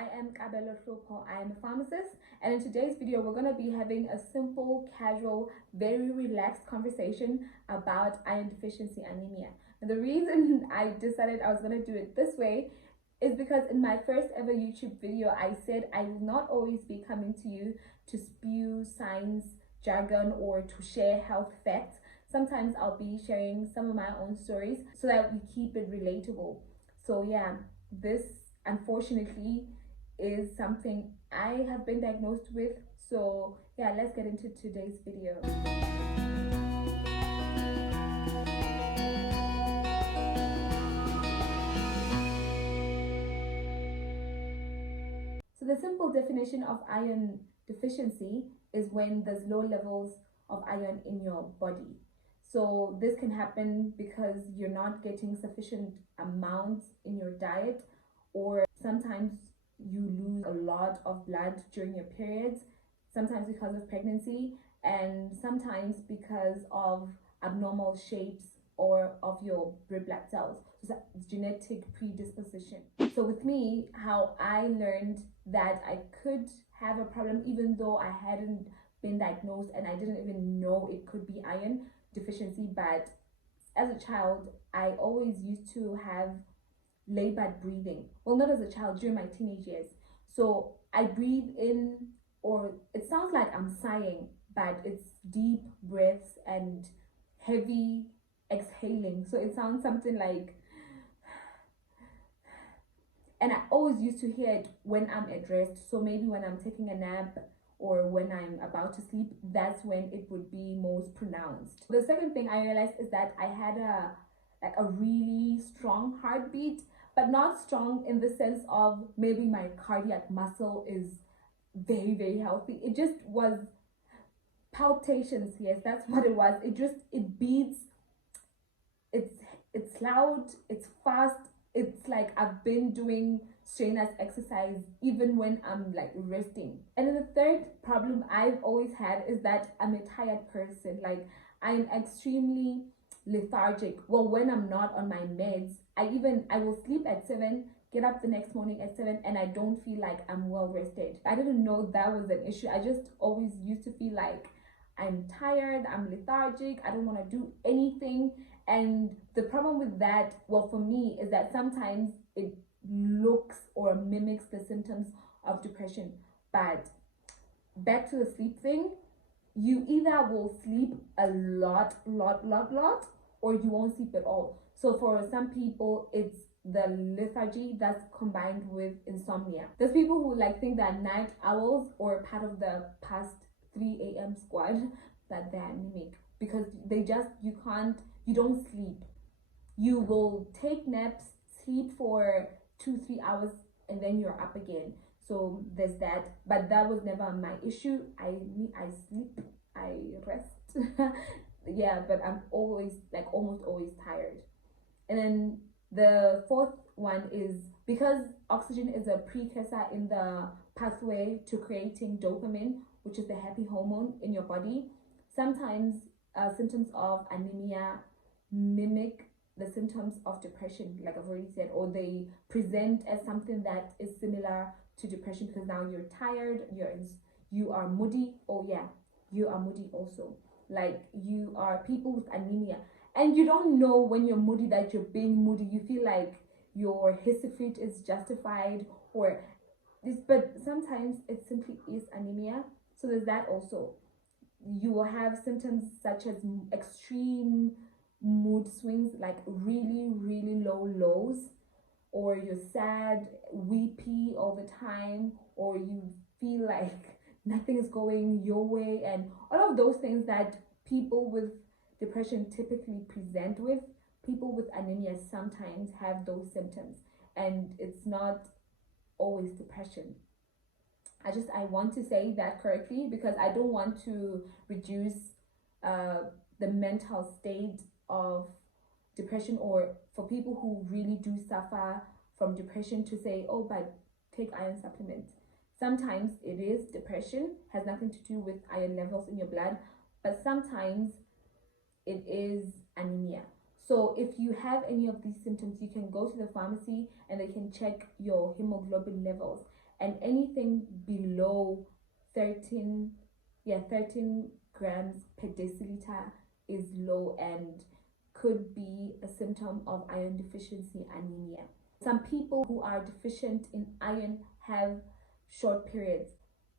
I am Kabelo Hlopo. I am a pharmacist, and in today's video we're going to be having a simple, casual, very relaxed conversation about iron deficiency anemia. And the reason I decided I was going to do it this way is because in my first ever YouTube video I said I will not always be coming to you to spew science jargon or to share health facts. Sometimes I'll be sharing some of my own stories so that we keep it relatable. So yeah, this unfortunately is something I have been diagnosed with. So yeah, let's get into today's video. So the simple definition of iron deficiency is when there's low levels of iron in your body. So this can happen because you're not getting sufficient amounts in your diet, or sometimes you lose a lot of blood during your periods, sometimes because of pregnancy, and sometimes because of abnormal shapes or of your red blood cells. So it's genetic predisposition. So with me, how I learned that I could have a problem even though I hadn't been diagnosed and I didn't even know it could be iron deficiency, but as a child I always used to have labored breathing. Well, not as a child, during my teenage years. So I breathe in, or it sounds like I'm sighing, but it's deep breaths and heavy exhaling. So it sounds something like, and I always used to hear it when I'm at rest. So maybe when I'm taking a nap or when I'm about to sleep, that's when it would be most pronounced. The second thing I realized is that I had a really strong heartbeat, but not strong in the sense of maybe my cardiac muscle is very, very healthy. It just was palpitations. Yes, that's what it was. It beats, it's loud, it's fast. It's like I've been doing strenuous exercise even when I'm like resting. And then the third problem I've always had is that I'm a tired person. Like, I'm extremely lethargic. Well, when I'm not on my meds, I will sleep at 7, get up the next morning at 7, and I don't feel like I'm well rested. I didn't know that was an issue. I just always used to feel like I'm tired, I'm lethargic, I don't want to do anything. And the problem with that, well, for me, is that sometimes it looks or mimics the symptoms of depression. But back to the sleep thing, you either will sleep a lot, or you won't sleep at all. So for some people, it's the lethargy that's combined with insomnia. There's people who like think that night owls or part of the past 3 a.m. squad, that they're anemic because you don't sleep. You will take naps, sleep for 2-3 hours, and then you're up again. So there's that, but that was never my issue. I sleep, I rest. Yeah, but I'm always, like, almost always tired. And then the fourth one is because oxygen is a precursor in the pathway to creating dopamine, which is the happy hormone in your body. Sometimes symptoms of anemia mimic the symptoms of depression, like I've already said, or they present as something that is similar to depression because now you're tired, you are moody. Oh yeah, you are moody also. Like, you are people with anemia and you don't know when you're moody that you're being moody. You feel like your hissy fit is justified or this, but sometimes it simply is anemia. So there's that also. You will have symptoms such as extreme mood swings, like really, really low lows, or you're sad, weepy all the time, or you feel like nothing is going your way, and all of those things that people with depression typically present with. People with anemia sometimes have those symptoms, and it's not always depression. I want to say that correctly because I don't want to reduce the mental state of depression, or for people who really do suffer from depression to say, oh, but take iron supplements. Sometimes it is depression, has nothing to do with iron levels in your blood, but sometimes it is anemia. So if you have any of these symptoms, you can go to the pharmacy and they can check your hemoglobin levels. and anything below 13 13 grams per deciliter is low and could be a symptom of iron deficiency anemia. Some people who are deficient in iron have short periods,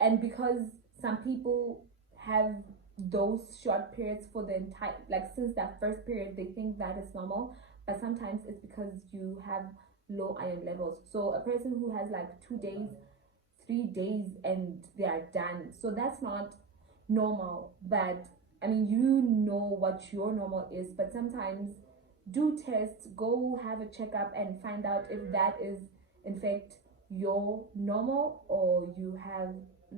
and because some people have those short periods for the entire, like since that first period, they think that is normal, but sometimes it's because you have low iron levels. So a person who has like 2 days, 3 days, and they are done, so that's not normal. But I mean, you know what your normal is, but sometimes do tests, go have a checkup and find out if that is in fact your normal or you have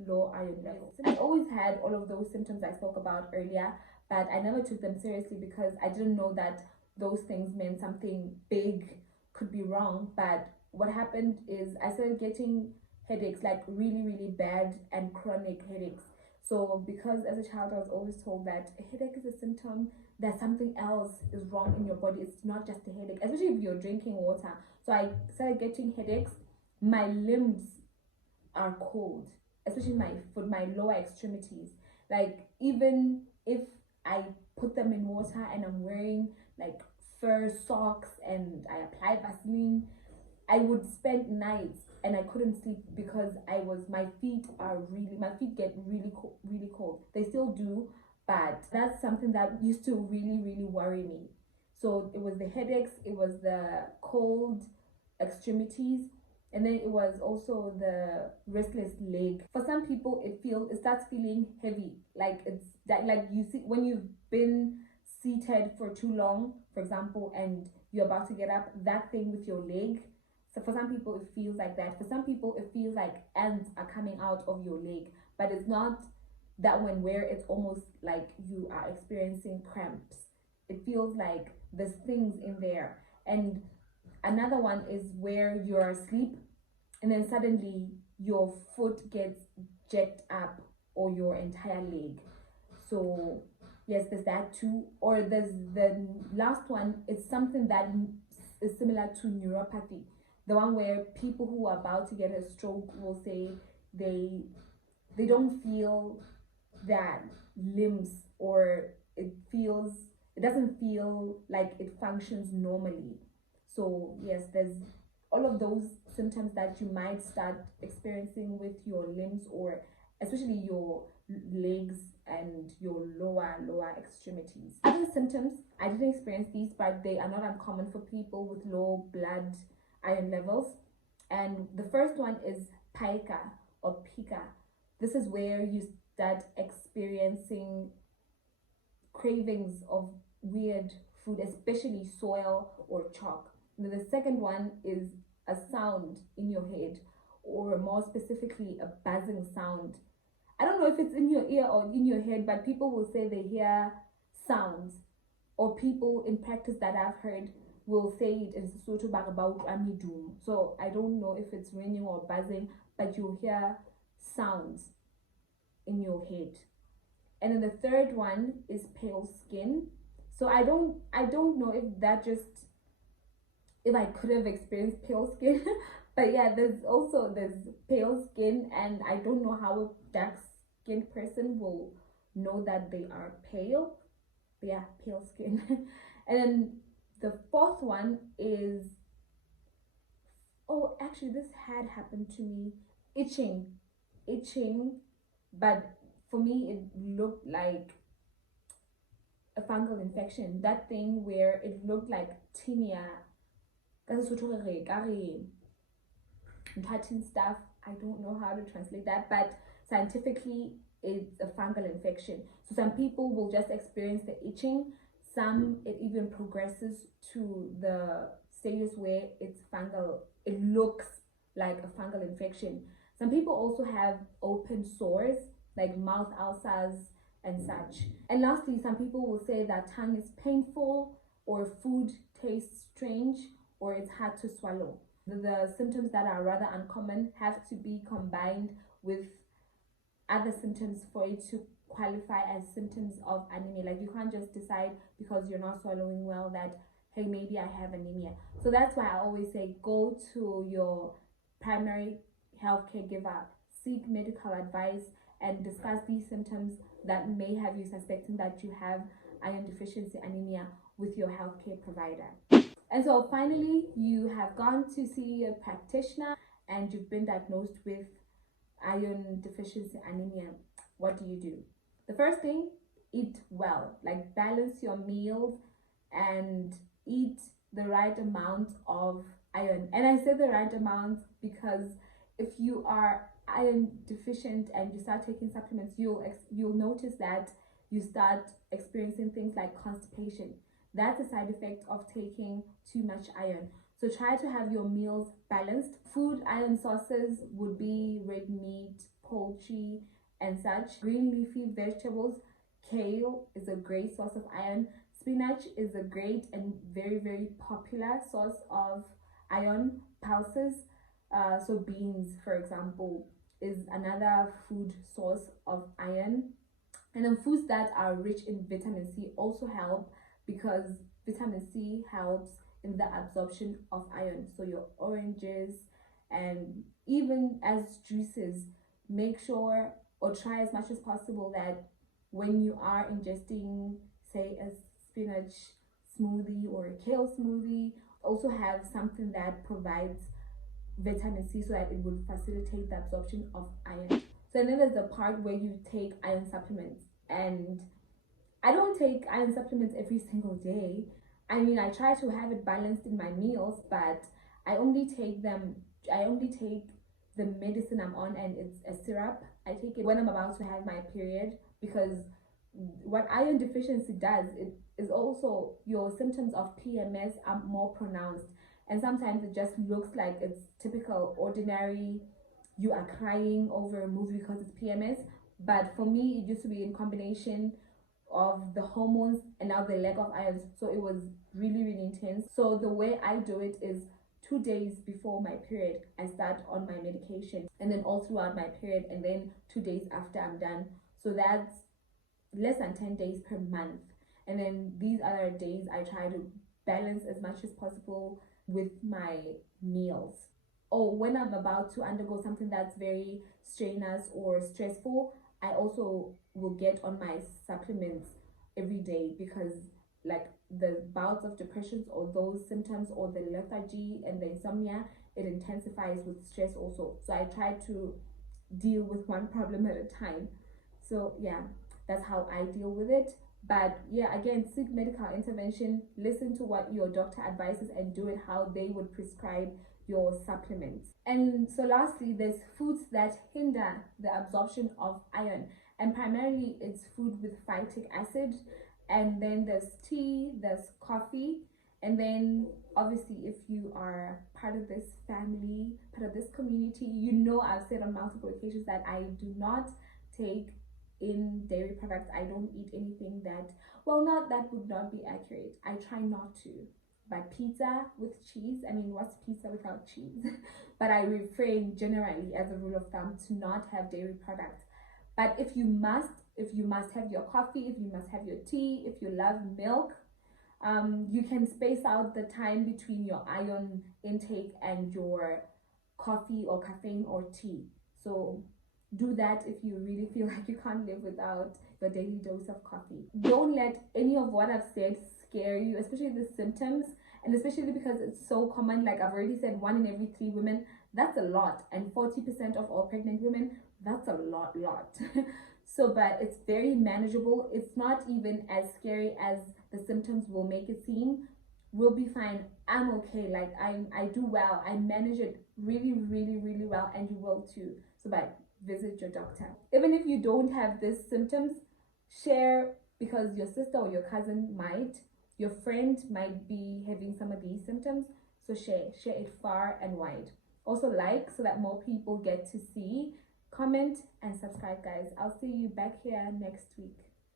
low iron levels. I always had all of those symptoms I spoke about earlier, but I never took them seriously because I didn't know that those things meant something big could be wrong. But what happened is I started getting headaches, like really bad and chronic headaches. So because as a child I was always told that a headache is a symptom that something else is wrong in your body, it's not just a headache, especially if you're drinking water. So I started getting headaches. My limbs are cold, especially my foot, my lower extremities. Like even if I put them in water and I'm wearing like fur socks and I apply Vaseline, I would spend nights and I couldn't sleep because my feet get really cold. They still do, but that's something that used to really worry me. So it was the headaches, it was the cold extremities, and then it was also the restless leg. For some people it starts feeling heavy, like it's that, like you see when you've been seated for too long, for example, and you're about to get up, that thing with your leg. So for some people it feels like that. For some people it feels like ants are coming out of your leg, but it's not that one where it's almost like you are experiencing cramps. It feels like there's things in there. And another one is where you're asleep and then suddenly your foot gets jacked up or your entire leg. So yes, there's that too. Or there's the last one, it's something that is similar to neuropathy, the one where people who are about to get a stroke will say they don't feel that limbs, or it doesn't feel like it functions normally. So yes, there's all of those symptoms that you might start experiencing with your limbs, or especially your legs and your lower extremities. Other symptoms, I didn't experience these, but they are not uncommon for people with low blood iron levels. And the first one is pica or pica. This is where you start experiencing cravings of weird food, especially soil or chalk. And the second one is a sound in your head, or more specifically a buzzing sound. I don't know if it's in your ear or in your head, but people will say they hear sounds, or people in practice that I've heard will say it in Sesotho about amidum. So I don't know if it's ringing or buzzing, but you'll hear sounds in your head. And then the third one is pale skin. So I don't know if I could have experienced pale skin, but yeah, there's pale skin, and I don't know how a dark skinned person will know that they are pale. But yeah, pale skin. And then the fourth one is, oh, actually this had happened to me, itching, but for me it looked like a fungal infection, that thing where it looked like tinea, stuff. I don't know how to translate that, but scientifically it's a fungal infection. So some people will just experience the itching, some it even progresses to the stages where it's fungal, it looks like a fungal infection. Some people also have open sores like mouth ulcers and such. And lastly, some people will say that tongue is painful, or food tastes strange, or it's hard to swallow. The symptoms that are rather uncommon have to be combined with other symptoms for it to qualify as symptoms of anemia. Like you can't just decide because you're not swallowing well that, hey, maybe I have anemia. So that's why I always say go to your primary healthcare giver, seek medical advice, and discuss these symptoms that may have you suspecting that you have iron deficiency anemia with your healthcare provider. And so finally, you have gone to see a practitioner and you've been diagnosed with iron deficiency anemia. What do? The first thing, eat well, like balance your meals and eat the right amount of iron. And I say the right amount because if you are iron deficient and you start taking supplements, you'll notice that you start experiencing things like constipation. That's a side effect of taking too much iron. So try to have your meals balanced. Food iron sources would be red meat, poultry, and such. Green leafy vegetables, kale is a great source of iron. Spinach is a great and very, very popular source of iron. Pulses, so beans, for example, is another food source of iron. And then foods that are rich in vitamin C also help, because vitamin C helps in the absorption of iron. So your oranges, and even as juices, make sure or try as much as possible that when you are ingesting, say, a spinach smoothie or a kale smoothie, also have something that provides vitamin C so that it would facilitate the absorption of iron. So then there's the part where you take iron supplements, and I don't take iron supplements every single day. I mean, I try to have it balanced in my meals, but I only take the medicine I'm on, and it's a syrup. I take it when I'm about to have my period, because what iron deficiency does, it is also your symptoms of PMS are more pronounced, and sometimes it just looks like it's typical ordinary, you are crying over a movie because it's PMS. But for me, it used to be in combination of the hormones and now the lack of iron, so it was really, really intense. So the way I do it is 2 days before my period I start on my medication, and then all throughout my period, and then 2 days after I'm done. So that's less than 10 days per month. And then these other days I try to balance as much as possible with my meals. Or when I'm about to undergo something that's very strenuous or stressful, I also will get on my supplements every day, because like the bouts of depressions or those symptoms or the lethargy and the insomnia, it intensifies with stress also. So I try to deal with one problem at a time. So yeah, that's how I deal with it. But yeah, again, seek medical intervention, listen to what your doctor advises, and do it how they would prescribe your supplements. And so lastly, there's foods that hinder the absorption of iron, and primarily it's food with phytic acid. And then there's tea, there's coffee, and then obviously if you are part of this family, part of this community, you know I've said on multiple occasions that I do not take in dairy products. I don't eat anything that, well, not that would not be accurate, I try not to. But pizza with cheese, I mean, what's pizza without cheese? But I refrain generally, as a rule of thumb, to not have dairy products. But if you must have your coffee, if you must have your tea, if you love milk, you can space out the time between your iron intake and your coffee or caffeine or tea. So do that if you really feel like you can't live without your daily dose of coffee. Don't let any of what I've said scare you, especially the symptoms, and especially because it's so common. Like I've already said, 1 in every 3 women, that's a lot, and 40% of all pregnant women, that's a lot. So, but it's very manageable. It's not even as scary as the symptoms will make it seem. We'll be fine. I'm okay. Like I do well. I manage it really, really, really well, and you will too. So, but visit your doctor. Even if you don't have these symptoms, share, because your sister or your cousin might, your friend might be having some of these symptoms. So share it far and wide. Also like, so that more people get to see. Comment and subscribe, guys. I'll see you back here next week.